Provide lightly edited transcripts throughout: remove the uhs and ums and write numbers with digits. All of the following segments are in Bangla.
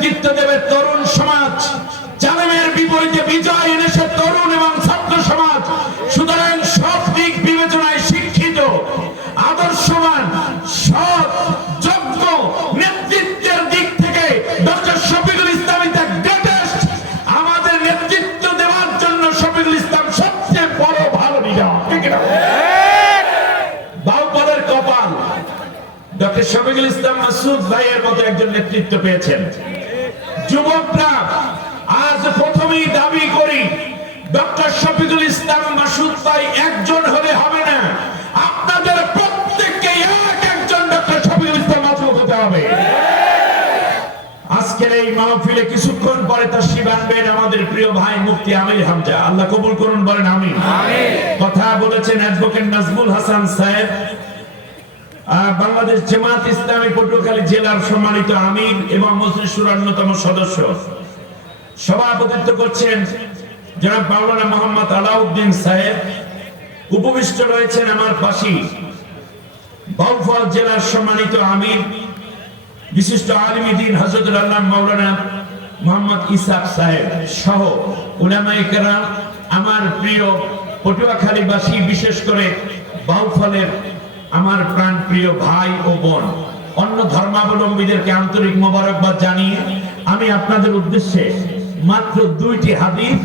নেতৃত্ব দেবে তরুণ সমাজ, জালেমের বিপরীতে বিজয় এনেছে তরুণ এবং ছাত্র সমাজ। সুতরাং সব দিক বিবেচনায় শিক্ষিত, আদর্শবান, সৎ, যোগ্য নেতৃত্বের দিক থেকে doctor Shafiqul Islam is the greatest. আমাদের নেতৃত্ব দেওয়ার জন্য শফিকুল ইসলাম সবচেয়ে বড় ভালো লিডার। ঠিক না? বাউপালের কপাল, ডক্টর শফিকুল ইসলাম মাসুদ ভাইয়ের মতো একজন নেতৃত্ব পেয়েছেন। যুবকরা আজ প্রথমেই দাবি করি, ডক্টর শফিকুল ইসলাম মাসুদ ভাই একজন হলে হবে না, আপনাদের প্রত্যেককে এক একজন ডক্টর শফিকুল ইসলাম মাসুদ হতে হবে। আজকের এই মাহফিলে কিছুক্ষণ পরে তাশরীফ আনবেন আমাদের প্রিয় ভাই মুফতি আমির হামজা, আল্লাহ কবুল করুন, বলেন আমিন। কথা বলেছেন অ্যাডভোকেট নাজমুল হাসান সাহেব, বাংলাদেশ জামাত ইসলামী পটুয়াখালী জেলার সম্মানিত আমির এবং মজলিস শুরার অন্যতম সদস্য। সভাপতিত্ব করছেন জনাব মাওলানা মোহাম্মদ আলাউদ্দিন সাহেব। উপবিষ্ট রয়েছেন আমার পাশে বাউফল জেলার সম্মানিত আমির বিশিষ্ট আলিমী দ্বীন হযরতুল আল্লামা মাওলানা মোহাম্মদ ইসাক সাহেব সহ উলামায়ে কেরাম, আমার প্রিয় পটুয়াখালীবাসী, বিশেষ করে বাউফলের আমার প্রাণ প্রিয় ভাই ও বোন, অন্য ধর্মাবলম্বীদেরকে আন্তরিক মোবারকবাদ জানিয়ে আমি আপনাদের উদ্দেশ্যে মাত্র 2টি হাদিস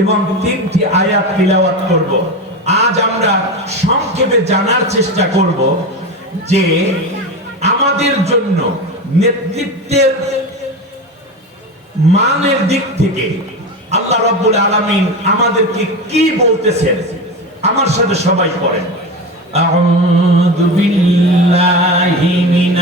এবং 3টি আয়াত তিলাওয়াত করব। আজ আমরা সংক্ষেপে জানার চেষ্টা করব যে আমাদের জন্য নেতৃত্বের মানের দিক থেকে আল্লাহ রাব্বুল আলামিন আমাদেরকে কি বলতেছেন। আমার সাথে সবাই পড়েন, আউযু বিল্লাহি মিনাশ